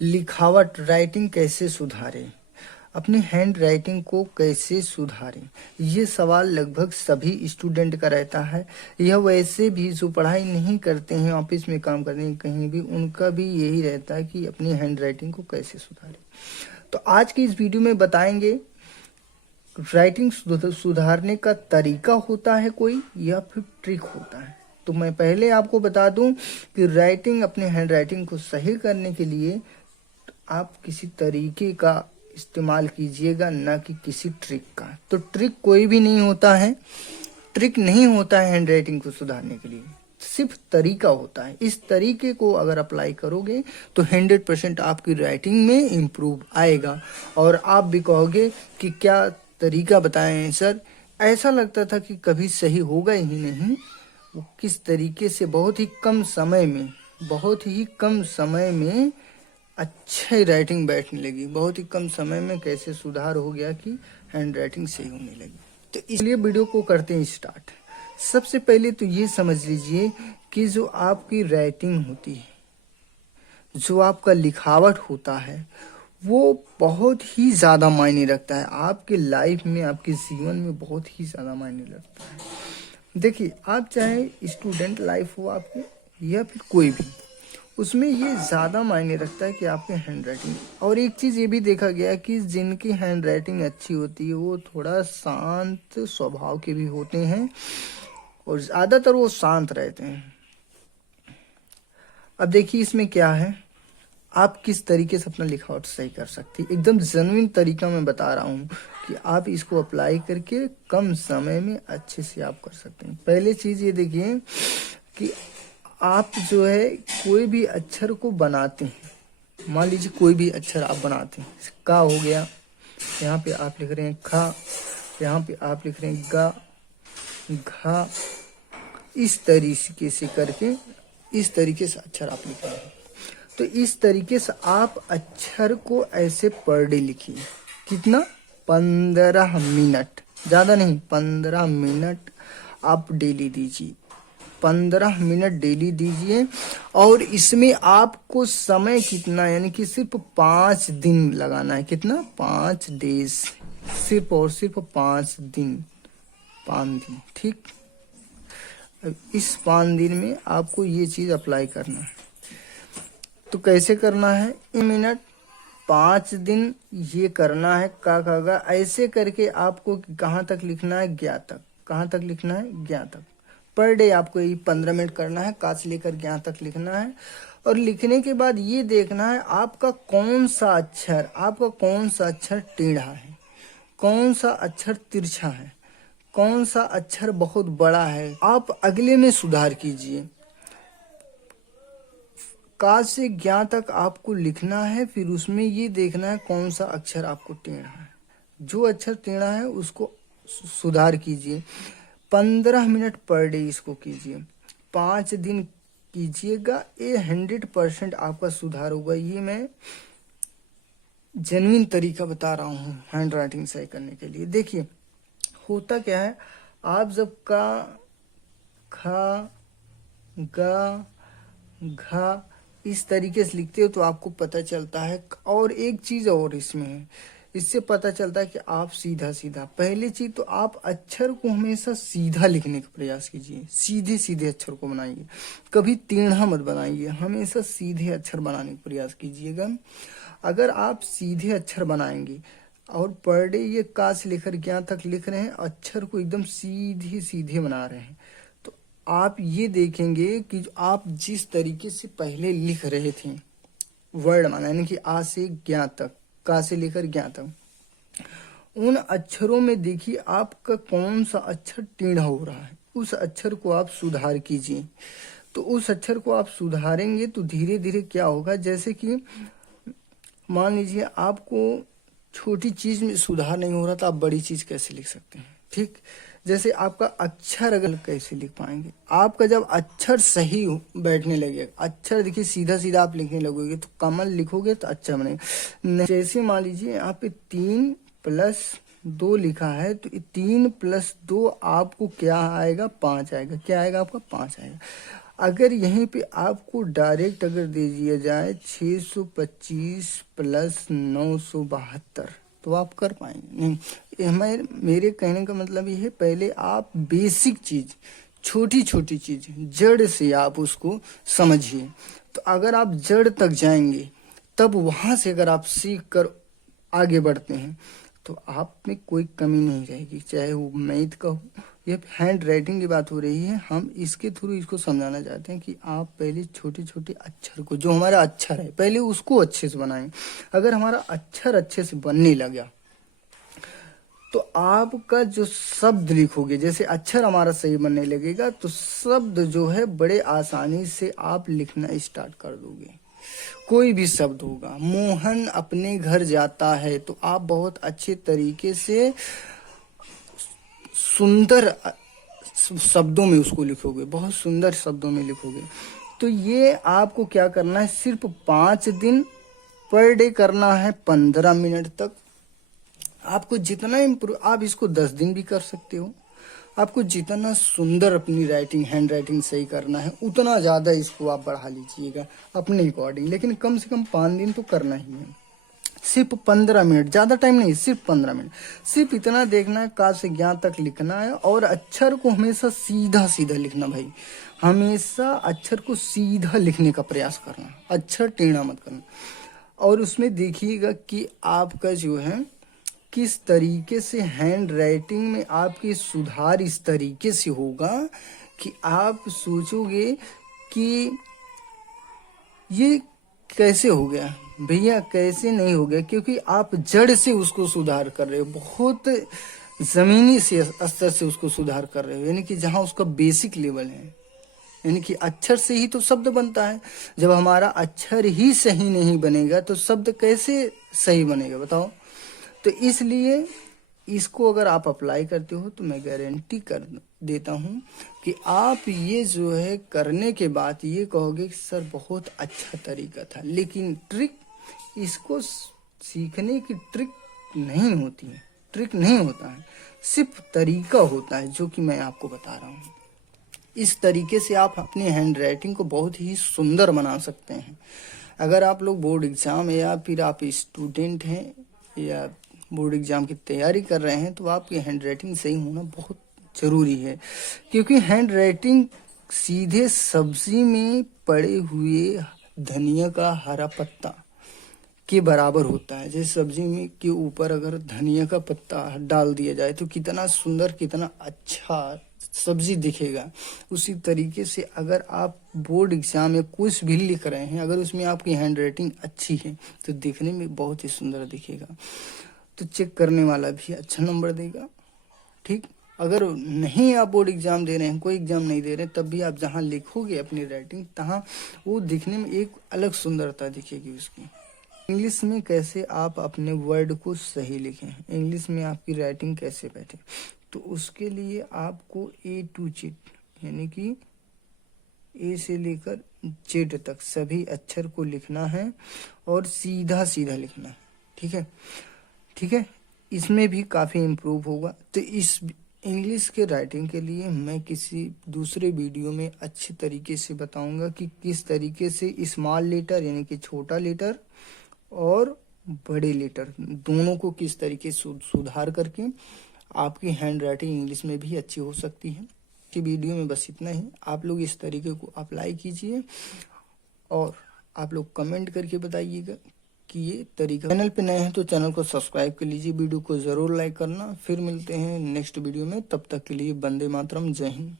लिखावट राइटिंग कैसे सुधारें, अपनी हैंड राइटिंग को कैसे सुधारें, ये सवाल लगभग सभी स्टूडेंट का रहता है। यह वैसे भी जो पढ़ाई नहीं करते हैं, ऑफिस में काम करते हैं, कहीं भी, उनका भी यही रहता है कि अपनी हैंड राइटिंग को कैसे सुधारें। तो आज की इस वीडियो में बताएंगे राइटिंग सुधारने का तरीका होता है कोई या फिर ट्रिक होता है। तो मैं पहले आपको बता दूं कि राइटिंग, अपने हैंड राइटिंग को सही करने के लिए आप किसी तरीके का इस्तेमाल कीजिएगा, ना कि किसी ट्रिक का। तो ट्रिक कोई भी नहीं होता है, ट्रिक नहीं होता है हैंड राइटिंग को सुधारने के लिए, सिर्फ तरीका होता है। इस तरीके को अगर अप्लाई करोगे तो 100% आपकी राइटिंग में इम्प्रूव आएगा और आप भी कहोगे कि क्या तरीका बताए हैं सर, ऐसा लगता था कि कभी सही होगा ही नहीं। वो किस तरीके से बहुत ही कम समय में अच्छी राइटिंग बैठने लगी, बहुत ही कम समय में कैसे सुधार हो गया कि हैंड राइटिंग सही होने लगी। तो इसलिए वीडियो को करते हैं स्टार्ट। सबसे पहले तो ये समझ लीजिए कि जो आपकी राइटिंग होती है, जो आपका लिखावट होता है, वो बहुत ही ज़्यादा मायने रखता है आपके लाइफ में, आपके जीवन में बहुत ही ज़्यादा मायने रखता है। देखिए, आप चाहे स्टूडेंट लाइफ हो आपकी या फिर कोई भी, उसमें ये ज़्यादा मायने रखता है कि आपके हैंड राइटिंग। और एक चीज़ ये भी देखा गया कि जिनकी हैंड राइटिंग अच्छी होती है वो थोड़ा शांत स्वभाव के भी होते हैं और ज़्यादातर वो शांत रहते हैं। अब देखिए इसमें क्या है, आप किस तरीके से अपना लिखावट सही कर सकती है। एकदम जेन्युइन तरीका मैं बता रहा हूँ कि आप इसको अप्लाई करके कम समय में अच्छे से आप कर सकते हैं। पहले चीज़ ये देखिए कि आप जो है कोई भी अक्षर को बनाते हैं, मान लीजिए कोई भी अक्षर आप बनाते हैं, का हो गया, यहाँ पे आप लिख रहे हैं खा, यहाँ पे आप लिख रहे हैं गा, घा, इस तरीके से करके, इस तरीके से अक्षर आप लिख रहे हैं। तो इस तरीके से आप अक्षर को ऐसे पर डे लिखिए। कितना? 15 मिनट, ज़्यादा नहीं, 15 मिनट आप डेली दीजिए। 15 मिनट डेली दीजिए। और इसमें आपको समय कितना, यानी कि सिर्फ 5 दिन लगाना है। कितना? 5 डेज, सिर्फ और सिर्फ 5 दिन, 5 दिन, ठीक। इस 5 दिन में आपको ये चीज़ अप्लाई करना है। तो कैसे करना है? 1 मिनट 5 दिन ये करना है। का ऐसे करके आपको कहाँ तक लिखना है? ज्ञा तक। कहाँ तक लिखना है? ज्ञा तक। पर डे आपको ये 15 मिनट करना है, का से लेकर ज्ञा तक लिखना है। और लिखने के बाद ये देखना है आपका कौन सा अक्षर टेढ़ा है, कौन सा अक्षर तिरछा है, कौन सा अक्षर बहुत बड़ा है। आप अगले में सुधार कीजिए। का से ज्ञा तक आपको लिखना है, फिर उसमें ये देखना है कौन सा अक्षर आपको टेढ़ा है। जो अक्षर टेढ़ा है उसको सुधार कीजिए। 15 मिनट पर डे इसको कीजिए, 5 दिन कीजिएगा। ये 100% आपका सुधार होगा। ये मैं जेन्युइन तरीका बता रहा हूँ हैंड राइटिंग सही करने के लिए। देखिए होता क्या है, आप जब का, खा, गा, घा इस तरीके से लिखते हो तो आपको पता चलता है। और एक चीज़ और इसमें है, इससे पता चलता है कि आप सीधा सीधा, पहली चीज तो आप अक्षर को हमेशा सीधा लिखने का प्रयास कीजिए। सीधे सीधे अक्षर को बनाइए, कभी टेढ़ा मत बनाइए, हमेशा सीधे अक्षर बनाने का प्रयास कीजिएगा। अगर आप सीधे अक्षर बनाएंगे और पर डे ये का से लेकर ज्ञा तक लिख रहे हैं, अक्षर को एकदम सीधे सीधे बना रहे हैं, तो आप ये देखेंगे कि आप जिस तरीके से पहले लिख रहे थे वर्ड माना, यानी कि आ से ज्ञा तक, का से लेकर ज्ञा तक, उन अक्षरों में देखिए आपका कौन सा अक्षर टेढ़ा हो रहा है, उस अक्षर को आप सुधार कीजिए। तो उस अक्षर को आप सुधारेंगे तो धीरे धीरे क्या होगा, जैसे कि मान लीजिए आपको छोटी चीज में सुधार नहीं हो रहा तो आप बड़ी चीज कैसे लिख सकते हैं, ठीक। जैसे आपका अक्षर अगर कैसे लिख पाएंगे, आपका जब अक्षर सही बैठने लगेगा, अक्षर देखिए सीधा सीधा आप लिखने लगोगे तो कमल लिखोगे तो अच्छा बनेगा। जैसे मान लीजिए यहाँ पे 3+2 लिखा है, तो 3+2 आपको क्या आएगा? 5 आएगा। क्या आएगा आपका? 5 आएगा। अगर यहीं पे आपको डायरेक्ट अगर दे दिया जाए 625 प्लस 972 तो आप कर पाएंगे नहीं। मेरे कहने का मतलब ये है, पहले आप बेसिक चीज, छोटी छोटी चीज, जड़ से आप उसको समझिए। तो अगर आप जड़ तक जाएंगे, तब वहां से अगर आप सीख कर आगे बढ़ते हैं तो आप में कोई कमी नहीं रहेगी, चाहे वो मैथ का हो। ये हैंड राइटिंग की बात हो रही है, हम इसके थ्रू इसको समझाना चाहते हैं कि आप पहले छोटे छोटे अक्षर को, जो हमारा अक्षर है पहले उसको अच्छे से बनाएं। अगर हमारा अक्षर अच्छे से बनने लगा तो आपका जो शब्द लिखोगे, जैसे अक्षर हमारा सही बनने लगेगा तो शब्द जो है बड़े आसानी से आप लिखना स्टार्ट कर दोगे। कोई भी शब्द होगा, मोहन अपने घर जाता है, तो आप बहुत अच्छे तरीके से सुंदर शब्दों में उसको लिखोगे, बहुत सुंदर शब्दों में लिखोगे। तो ये आपको क्या करना है, सिर्फ 5 दिन पर डे करना है, 15 मिनट तक। आपको जितना इम्प्रूव, आप इसको 10 दिन भी कर सकते हो। आपको जितना सुंदर अपनी राइटिंग, हैंड राइटिंग सही करना है, उतना ज़्यादा इसको आप बढ़ा लीजिएगा अपने अकॉर्डिंग, लेकिन कम से कम 5 दिन तो करना ही है। सिर्फ 15 मिनट, ज़्यादा टाइम नहीं, सिर्फ 15 मिनट। सिर्फ इतना देखना है, का से ज्ञा तक लिखना है, और अक्षर को हमेशा सीधा सीधा लिखना भाई। हमेशा अक्षर को सीधा लिखने का प्रयास करना, अक्षर टेढ़ा मत करना। और उसमें देखिएगा कि आपका जो है किस तरीके से हैंड राइटिंग में आपकी सुधार इस तरीके से होगा कि आप सोचोगे कि ये कैसे हो गया भैया, कैसे नहीं हो गया, क्योंकि आप जड़ से उसको सुधार कर रहे हो, बहुत जमीनी से स्तर से उसको सुधार कर रहे हो, यानी कि जहाँ उसका बेसिक लेवल है। यानी कि अक्षर से ही तो शब्द बनता है। जब हमारा अक्षर ही सही नहीं बनेगा तो शब्द कैसे सही बनेगा बताओ। तो इसलिए इसको अगर आप अप्लाई करते हो तो मैं गारंटी कर देता हूँ कि आप ये जो है करने के बाद ये कहोगे कि सर बहुत अच्छा तरीका था। लेकिन ट्रिक, इसको सीखने की ट्रिक नहीं होती है, ट्रिक नहीं होता है, सिर्फ तरीका होता है जो कि मैं आपको बता रहा हूँ। इस तरीके से आप अपनी हैंड राइटिंग को बहुत ही सुंदर बना सकते हैं। अगर आप लोग बोर्ड एग्जाम या फिर आप स्टूडेंट हैं या बोर्ड एग्जाम की तैयारी कर रहे हैं तो आपकी हैंड राइटिंग सही होना बहुत जरूरी है, क्योंकि हैंड राइटिंग सीधे सब्जी में पड़े हुए धनिया का हरा पत्ता के बराबर होता है। जैसे सब्जी में के ऊपर अगर धनिया का पत्ता डाल दिया जाए तो कितना सुंदर, कितना अच्छा सब्जी दिखेगा। उसी तरीके से अगर आप बोर्ड एग्जाम में कुछ भी लिख रहे हैं, अगर उसमें आपकी हैंड राइटिंग अच्छी है तो दिखने में बहुत ही सुंदर दिखेगा, तो चेक करने वाला भी अच्छा नंबर देगा। ठीक, अगर नहीं आप बोर्ड एग्जाम दे रहे हैं, कोई एग्जाम नहीं दे रहे हैं, तब भी आप जहाँ लिखोगे अपनी राइटिंग, तहाँ वो दिखने में एक अलग सुंदरता दिखेगी उसकी। इंग्लिश में कैसे आप अपने वर्ड को सही लिखें, इंग्लिश में आपकी राइटिंग कैसे बैठे, तो उसके लिए आपको A to Z यानी कि ए से लेकर जेड तक सभी अक्षर को लिखना है और सीधा सीधा लिखना है। ठीक है, ठीक है, इसमें भी काफ़ी इम्प्रूव होगा। तो इस इंग्लिश के राइटिंग के लिए मैं किसी दूसरे वीडियो में अच्छे तरीके से बताऊंगा कि किस तरीके से स्मॉल लेटर यानी कि छोटा लेटर और बड़े लेटर दोनों को किस तरीके से सुधार करके आपकी हैंड राइटिंग इंग्लिश में भी अच्छी हो सकती है। कि वीडियो में बस इतना ही। आप लोग इस तरीके को अप्लाई कीजिए और आप लोग कमेंट करके बताइएगा कि ये तरीका। चैनल पे नए हैं तो चैनल को सब्सक्राइब कर लीजिए, वीडियो को जरूर लाइक करना। फिर मिलते हैं नेक्स्ट वीडियो में, तब तक के लिए वंदे मातरम, जय हिंद।